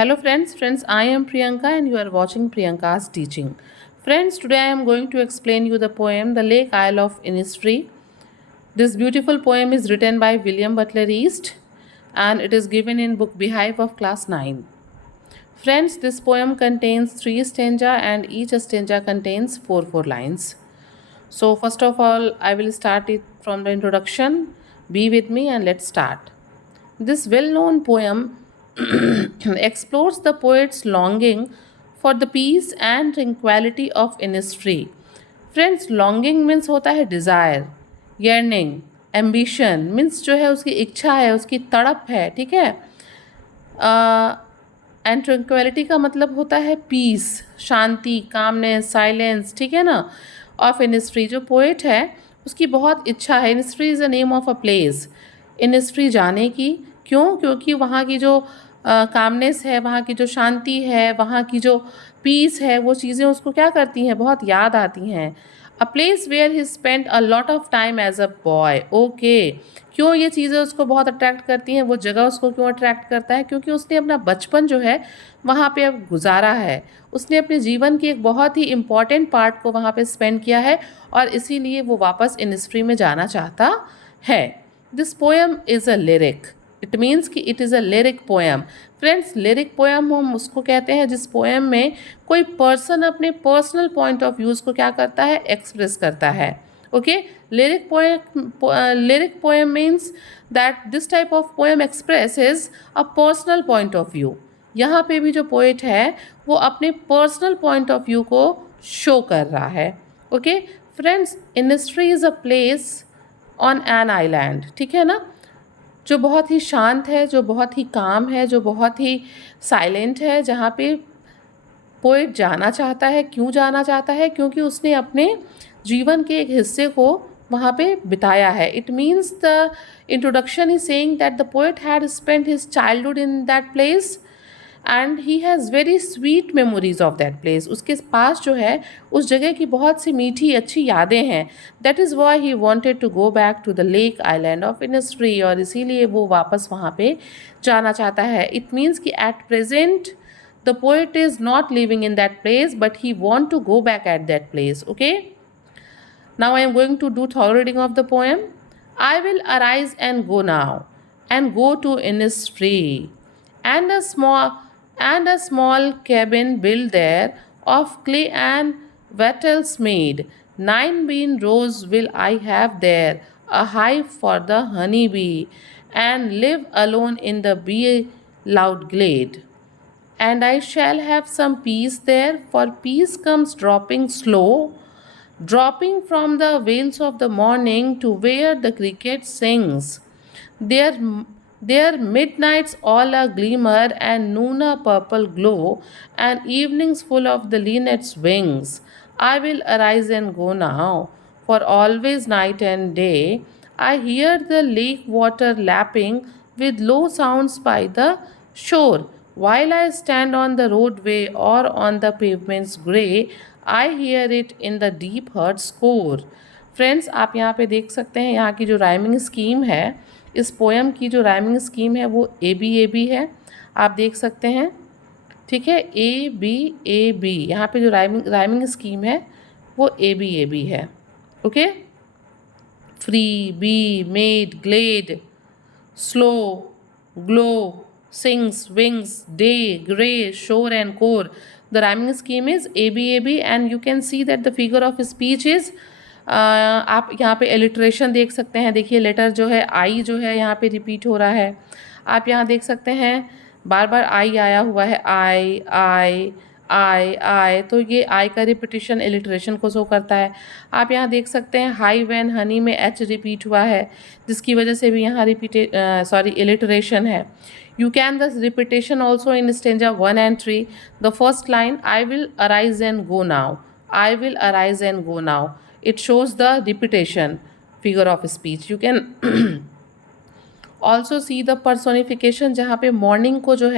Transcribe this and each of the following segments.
Hello friends, I am Priyanka and you are watching Priyanka's teaching. Friends, today I am going to explain you the poem The Lake Isle of Innisfree. This beautiful poem is written by William Butler Yeats and it is given in book Beehive of class 9. Friends, this poem contains 3 stanza and each stanza contains 4 lines. So first of all, I will start it from the introduction. Be with me and let's start. This well-known poem explores the poet's longing for the peace and tranquility of Innisfree. Friends, longing means होता है desire, yearning, ambition means जो है उसकी इच्छा है, उसकी तड़प है, ठीक है. एंड ट्रंक्विलिटी का मतलब होता है पीस, शांति, कामनेस, साइलेंस, ठीक है ना. ऑफ इनिस्फ्री, जो पोएट है उसकी बहुत इच्छा है. Innisfree is a name of a place. Innisfree जाने की, क्यों? क्योंकि वहाँ की जो कामनेस है, वहाँ की जो शांति है, वहाँ की जो पीस है, वो चीज़ें उसको क्या करती हैं, बहुत याद आती हैं. A place where he spend a lot of time as a boy. Okay, क्यों ये चीज़ें उसको बहुत अट्रैक्ट करती हैं, वो जगह उसको क्यों अट्रैक्ट करता है? क्योंकि उसने अपना बचपन जो है वहाँ पे अब गुजारा है. उसने अपने जीवन की एक बहुत ही इम्पॉर्टेंट पार्ट को वहाँ पे स्पेंड किया है और इसीलिए वो वापस इनिस्फ्री में जाना चाहता है. This poem is a lyric. It means कि it is a lyric poem. Friends, lyric poem हम उसको कहते हैं जिस पोएम में कोई पर्सन अपने पर्सनल पॉइंट ऑफ व्यूज़ को क्या करता है, एक्सप्रेस करता है. Okay, lyric poem means that this type of poem expresses a personal point of view. यहाँ पे भी जो पोएट है वो अपने पर्सनल पॉइंट ऑफ व्यू को शो कर रहा है. Okay friends, Innisfree is a place on an island, ठीक है ना, जो बहुत ही शांत है, जो बहुत ही काम है, जो बहुत ही साइलेंट है, जहाँ पे पोएट जाना चाहता है. क्यों जाना चाहता है? क्योंकि उसने अपने जीवन के एक हिस्से को वहाँ पे बिताया है. It means the introduction is saying that the poet had spent his childhood in that place and he has very sweet memories of that place. उसके पास जो है उस जगह की बहुत सी मीठी अच्छी यादें हैं. That is why he wanted to go back to the lake island of Innisfree, और इसीलिए वो वापस वहाँ पे जाना चाहता है. इट मीन्स कि at present the poet is not living in that place but he want to go back at that place. Okay, now I am going to do thorough reading of the poem. I will arise and go now and go to Innisfree, and a small cabin built there of clay and wattles made. 9 bean rows will I have there, a hive for the honey bee, and live alone in the bee loud glade. And I shall have some peace there, for peace comes dropping slow, dropping from the vales of the morning to where the cricket sings. There midnights all a glimmer, and noon a purple glow, and evenings full of the linnet's wings. I will arise and go now, for always night and day I hear the lake water lapping with low sounds by the shore. While I stand on the roadway or on the pavement's grey, I hear it in the deep heart score. Friends, आप यहाँ पे देख सकते हैं यहाँ की जो rhyming scheme है, इस पोएम की जो राइमिंग स्कीम है वो ए बी है. आप देख सकते हैं, ठीक है, ए बी. यहाँ पे जो राइमिंग स्कीम है वो ए बी है. Okay, free, bee, made, glade, slow, glow, sings, wings, day, grey, shore and core. The rhyming scheme is ABAB and you can see that the figure of speech is आप यहाँ पे alliteration देख सकते हैं. देखिए, letter जो है आई जो है यहाँ पे रिपीट हो रहा है. आप यहाँ देख सकते हैं बार बार आई आया हुआ है, आई आई आई आई, तो ये आई का रिपीटिशन एलिट्रेशन को शो करता है. आप यहाँ देख सकते हैं हाई वैन हनी में एच रिपीट हुआ है, जिसकी वजह से भी यहाँ एलिट्रेशन है. You can thus repetition also in stanza 1 and 3. The first line, I will arise and go now. I will arise and go now. It shows the repetition figure of speech. You can also see the personification जहाँ पे morning को जो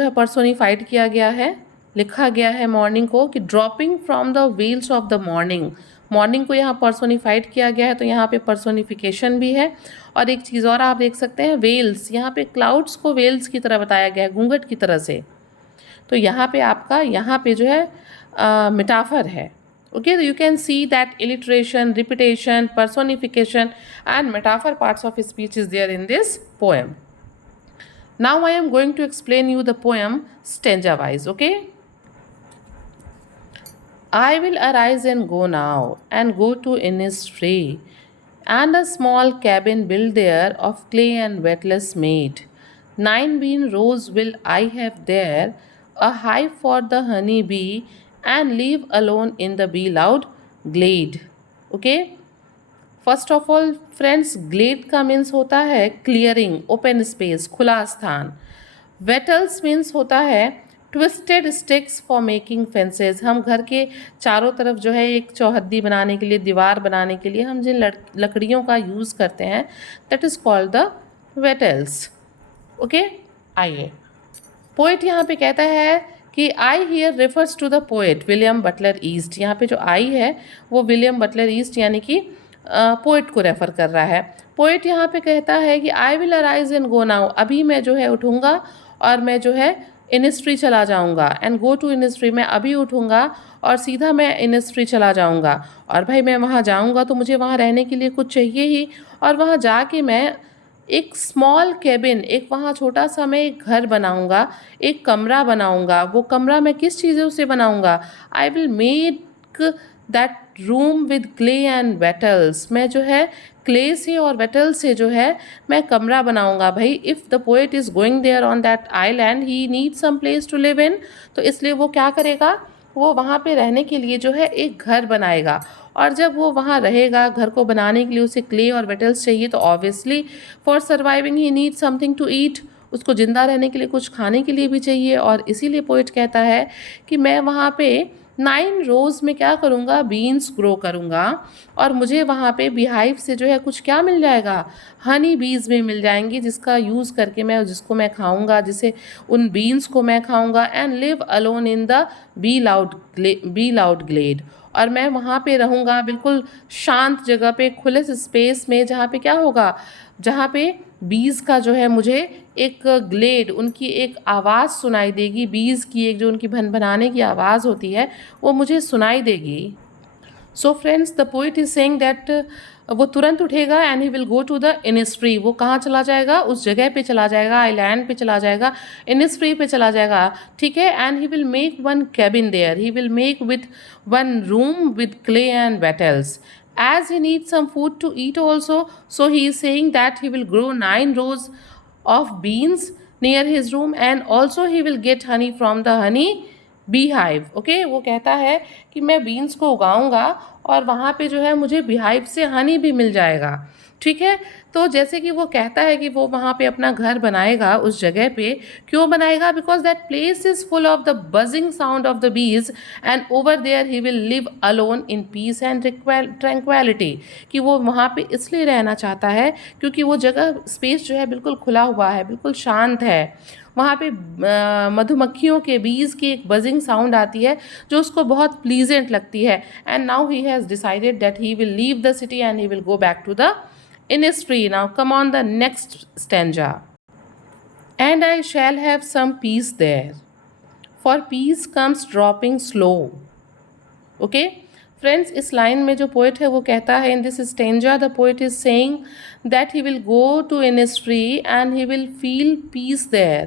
है personified किया गया है, लिखा गया है मॉर्निंग को कि dropping from the wheels of the morning. Morning को यहाँ पर्सोनिफाइड किया गया है, तो यहाँ पे पर्सोनिफिकेशन भी है। और एक चीज़ और आप देख सकते हैं, वेल्स, यहाँ पे क्लाउड्स को वेल्स की तरह बताया गया है, घूंघट की तरह से। तो यहाँ पे आपका यहाँ पे जो है मेटाफर है। Okay, you can see that alliteration, repetition, personification and metaphor parts of speech is there in this poem. Now I am going to explain you the poem stanza wise. Okay, I will arise and go now, and go to Innisfree, and a small cabin built there of clay and wetless made. 9 bean rows will I have there, a hive for the honey bee, and live alone in the bee loud glade. Okay, first of all friends, glade का means होता है clearing, open space, खुला स्थान। वेटल्स means होता है twisted sticks for making fences. हम घर के चारों तरफ जो है एक चौहद्दी बनाने के लिए, दीवार बनाने के लिए हम जिन लकड़ियों का यूज़ करते हैं, that is called the wattles. Okay, आइए, पोइट यहाँ पे कहता है कि I here refers to the poet William Butler ईस्ट। यहाँ पे जो आई है वो विलियम बटलर ईस्ट यानी कि पोइट को रेफ़र कर रहा है। पोइट यहाँ पे कहता है कि I will arise and go now, अभी मैं जो है उठूँगा और मैं जो है इनिस्ट्री चला जाऊँगा। एंड गो टू इनिस्ट्री, मैं अभी उठूँगा और सीधा मैं इनिस्ट्री चला जाऊँगा। और भाई मैं वहाँ जाऊँगा तो मुझे वहाँ रहने के लिए कुछ चाहिए ही, और वहाँ जाके मैं एक स्मॉल केबिन, एक वहाँ छोटा सा मैं एक घर बनाऊँगा, एक कमरा बनाऊँगा। वो कमरा मैं किस चीज़ों से बनाऊँगा? I will make that room with clay and wattles, मैं जो है क्ले से और वेटल से जो है मैं कमरा बनाऊंगा। भाई if the poet is going there on that island, he need some place to live in, तो इसलिए वो क्या करेगा, वो वहाँ पे रहने के लिए जो है एक घर बनाएगा। और जब वो वहाँ रहेगा, घर को बनाने के लिए उसे क्ले और वेटल्स चाहिए, तो obviously for surviving he need something to eat, उसको ज़िंदा रहने के लिए कुछ खाने के लिए भी चाहिए। और इसीलिए पोइट कहता है कि मैं वहाँ पे 9 रोज़ में क्या करूँगा, बीन्स ग्रो करूँगा, और मुझे वहाँ पे बीहाइव से जो है कुछ क्या मिल जाएगा, हनी बीज में मिल जाएंगी, जिसका यूज़ करके मैं, जिसको मैं खाऊँगा, जिसे उन बीन्स को मैं खाऊँगा। And live alone in the bee loud glade, और मैं वहाँ पे रहूँगा बिल्कुल शांत जगह पे, खुले स्पेस में, जहाँ पे क्या होगा, जहाँ पे बीज का जो है मुझे एक ग्लेड, उनकी एक आवाज़ सुनाई देगी, बीज की एक जो उनकी भनभनाने की आवाज़ होती है वो मुझे सुनाई देगी। So friends, the poet is saying that वो तुरंत उठेगा and he will go to the Innisfree, वो कहाँ चला जाएगा, उस जगह पे चला जाएगा, आइलैंड पे चला जाएगा, इनिस्ट्री पे चला जाएगा, ठीक है। And he will make one cabin there, he will make with one room with clay and wattles, as he needs some food to eat also, so he is saying that he will grow 9 rows of beans near his room, and also he will get honey from the honey beehive. Okay, वो कहता है कि मैं beans को उगाऊंगा और वहाँ पे जो है मुझे बीहाइव से हनी भी मिल जाएगा, ठीक है। तो जैसे कि वो कहता है कि वो वहाँ पे अपना घर बनाएगा उस जगह पे, क्यों बनाएगा, because that place is full of the buzzing sound of the bees, and over there he will live alone in peace and tranquillity, कि वो वहाँ पे इसलिए रहना चाहता है क्योंकि वो जगह, स्पेस जो है बिल्कुल खुला हुआ है, बिल्कुल शांत है। वहाँ पे मधुमक्खियों के बीज की एक बजिंग साउंड आती है जो उसको बहुत प्लीजेंट लगती है। And now he has decided that he will leave the city and he will go back to the Innisfree. Now come on the next stanza. And I shall have some peace there, for peace comes dropping slow. Okay, friends, इस line में जो poet है वो कहता है, in this stanza the poet is saying that he will go to Innisfree and he will feel peace there.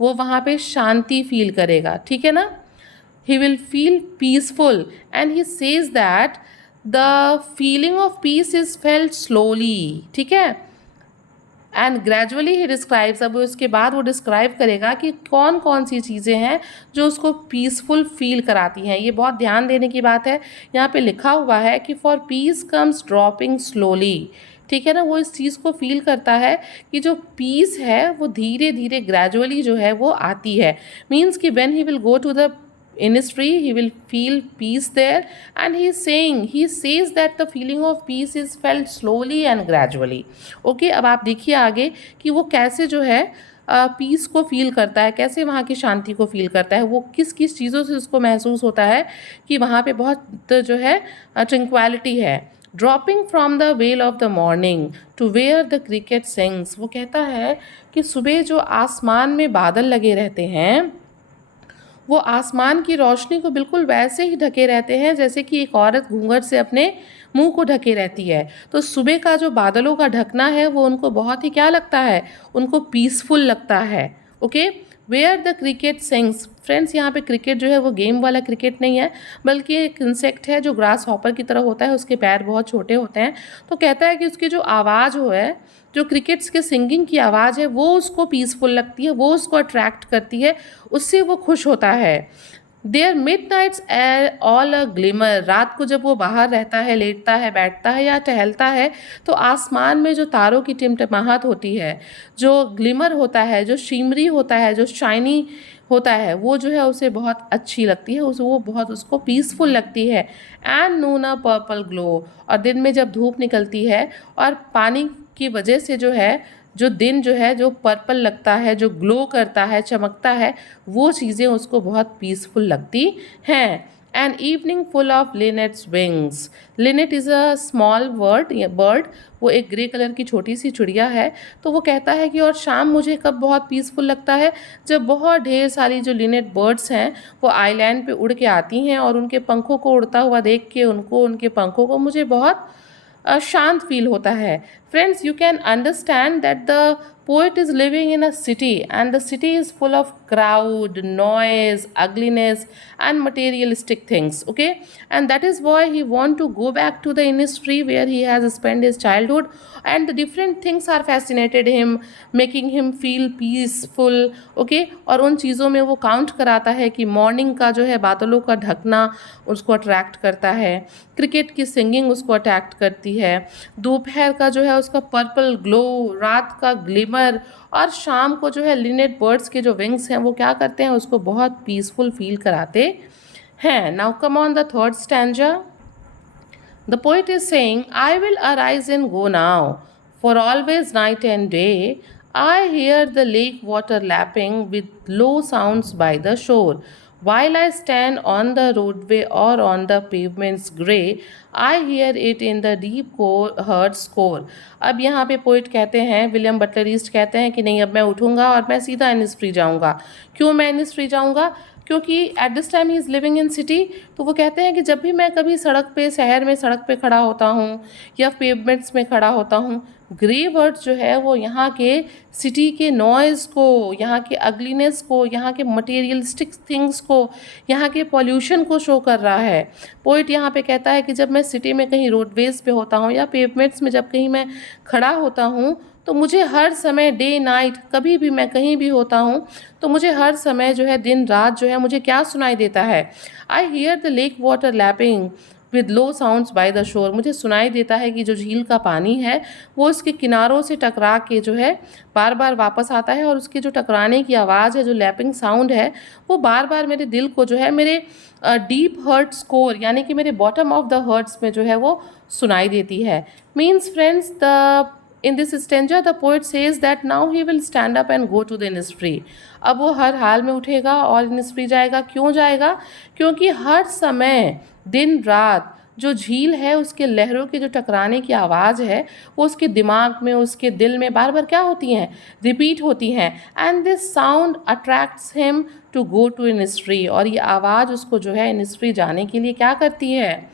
वो वहाँ पे शांति फील करेगा, ठीक है ना। He will feel peaceful, and he says that the feeling of peace is felt slowly, ठीक है, and gradually he describes. अब उसके बाद वो डिस्क्राइब करेगा कि कौन कौन सी चीज़ें हैं जो उसको पीसफुल फील कराती हैं। ये बहुत ध्यान देने की बात है, यहाँ पे लिखा हुआ है कि for piece comes dropping slowly, ठीक है ना। वो इस चीज़ को फील करता है कि जो पीस है वो धीरे धीरे ग्रेजुअली जो है वो आती है। मीन्स कि when he will go to the Innisfree, he will feel peace there, and he says that the feeling of peace is felt slowly and gradually. Okay, अब आप देखिए आगे कि वो कैसे जो है पीस को फील करता है, कैसे वहाँ की शांति को फील करता है, वो किस किस चीज़ों से उसको महसूस होता है कि वहाँ पे बहुत जो है ट्रंक्वालिटी है। Dropping from the veil of the morning to where the cricket sings, वो कहता है कि सुबह जो आसमान में बादल लगे रहते हैं वो आसमान की रोशनी को बिल्कुल वैसे ही ढके रहते हैं जैसे कि एक औरत घूंघट से अपने मुंह को ढके रहती है। तो सुबह का जो बादलों का ढकना है वो उनको बहुत ही क्या लगता है, उनको पीसफुल लगता है। Okay, where the cricket sings, friends यहाँ पे क्रिकेट जो है वो गेम वाला क्रिकेट नहीं है, बल्कि एक इंसेक्ट है जो ग्रास हॉपर की तरह होता है, उसके पैर बहुत छोटे होते हैं। तो कहता है कि उसकी जो आवाज़ हो है, जो क्रिकेट्स के सिंगिंग की आवाज़ है, वो उसको पीसफुल लगती है, वो उसको अट्रैक्ट करती है, उससे वो खुश होता है। There midnight's all a glimmer, रात को जब वो बाहर रहता है, लेटता है, बैठता है या टहलता है, तो आसमान में जो तारों की टिमटिमाहट होती है, जो ग्लिमर होता है, जो शिमरी होता है, जो शाइनी होता है, वो जो है उसे बहुत अच्छी लगती है, उस वो बहुत उसको पीसफुल लगती है। And Noon a purple glow, और दिन में जब धूप निकलती है और पानी की वजह से जो है जो दिन जो है जो पर्पल लगता है, जो ग्लो करता है, चमकता है, वो चीज़ें उसको बहुत पीसफुल लगती हैं। An evening full of linnets wings, linnet is a small word या बर्ड, वो एक ग्रे कलर की छोटी सी चिड़िया है। तो वो कहता है कि और शाम मुझे कब बहुत पीसफुल लगता है, जब बहुत ढेर सारी जो लिनेट बर्ड्स हैं वो आइलैंड पे उड़ के आती हैं और उनके पंखों को उड़ता हुआ देख के उनको, उनके पंखों को मुझे बहुत शांत फील होता है। Friends, you can understand that the poet is living in a city and the city is full of crowd, noise, ugliness and materialistic things. Okay, and that is why he want to go back to the Innisfree where he has spent his childhood, and the different things are fascinated him, making him feel peaceful. Okay, और उन चीज़ों में वो count कराता है कि morning का जो है बादलों का ढकना उसको अट्रैक्ट करता है, क्रिकेट की सिंगिंग उसको अट्रैक्ट करती है, दोपहर का जो है उसका पर्पल ग्लो, रात का ग्लिमर, और शाम को जो है लिनेट बर्ड्स के जो विंग्स हैं वो क्या करते हैं, उसको बहुत पीसफुल फील कराते हैं। Now come on the third stanza. The poet is saying, I will arise and go now, for always night and day. I hear the lake water lapping with low sounds by the shore. While I stand on the roadway or on the pavement's grey, I hear it in the deep heard score. अब यहाँ पे poet कहते हैं, William Butler east कहते हैं कि नहीं, अब मैं उठूँगा और मैं सीधा इनिस्फ्री जाऊँगा। क्यों मैं इनिस्फ्री जाऊँगा? क्योंकि at this time he is living in city. तो वो कहते हैं कि जब भी मैं कभी सड़क पे, शहर में सड़क पे खड़ा होता हूँ या पेवमेंट्स में खड़ा होता हूँ, ग्रे वर्ड्स जो है वो यहाँ के सिटी के नॉइज़ को, यहाँ के अगलीनेस को, यहाँ के मटेरियलिस्टिक थिंग्स को, यहाँ के पॉल्यूशन को शो कर रहा है। पोइट यहाँ पे कहता है कि जब मैं सिटी में कहीं रोडवेज पे होता हूँ या पेवमेंट्स में जब कहीं मैं खड़ा होता हूँ, तो मुझे हर समय, डे नाइट, कभी भी मैं कहीं भी होता हूँ, तो मुझे हर समय जो है, दिन रात जो है, मुझे क्या सुनाई देता है? I hear the lake water lapping with low sounds by the shore, मुझे सुनाई देता है कि जो झील का पानी है वो उसके किनारों से टकरा के जो है बार बार वापस आता है, और उसकी जो टकराने की आवाज़ है, जो लैपिंग साउंड है, वो बार बार मेरे दिल को जो है, मेरे डीप हर्ट स्कोर यानी कि मेरे बॉटम ऑफ द हर्ट्स में जो है वो सुनाई देती है। Means friends, the In this stanza, the poet says that now he will stand up and go to the Innisfree. अब वो हर हाल में उठेगा और Innisfree जाएगा। क्यों जाएगा? क्योंकि हर समय, दिन रात, जो झील है उसके लहरों के जो टकराने की आवाज़ है वो उसके दिमाग में, उसके दिल में बार बार क्या होती हैं, रिपीट होती हैं। And this sound attracts him to go to Innisfree, और ये आवाज़ उसको जो है Innisfree जाने के लिए क्या करती है,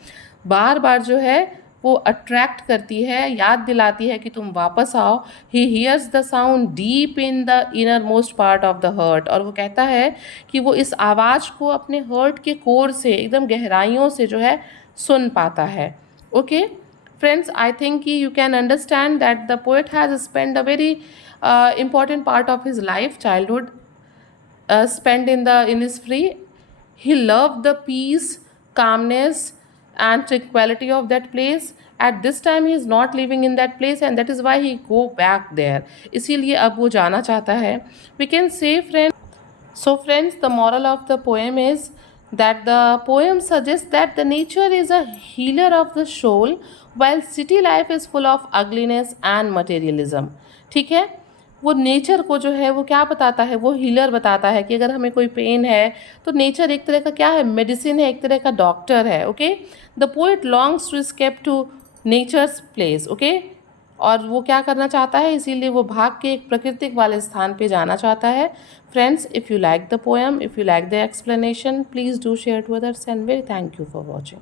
बार बार जो है वो अट्रैक्ट करती है, याद दिलाती है कि तुम वापस आओ। He hears the sound deep in the inner most part of the heart, और वो कहता है कि वो इस आवाज़ को अपने हर्ट के कोर से, एकदम गहराइयों से जो है सुन पाता है। ओके फ्रेंड्स, आई थिंक कि you can understand that the poet has spend a very important part of his life, childhood, spent in the Innisfree. He loved the peace, calmness and tranquility of that place. At this time he is not living in that place, and that is why he go back there. इसीलिए अब वो जाना चाहता है। We can say friends, so friends, the moral of the poem is that the poem suggests that the nature is a healer of the soul while city life is full of ugliness and materialism. ठीक है, वो nature को जो है वो क्या बताता है, वो हीलर बताता है कि अगर हमें कोई पेन है तो नेचर एक तरह का क्या है, मेडिसिन है, एक तरह का डॉक्टर है। Okay, the poet longs to escape to nature's place. Okay, और वो क्या करना चाहता है, इसीलिए वो भाग के एक प्राकृतिक वाले स्थान पे जाना चाहता है। Friends, if you like the poem, if you like the explanation, please do share to others and very thank you for watching.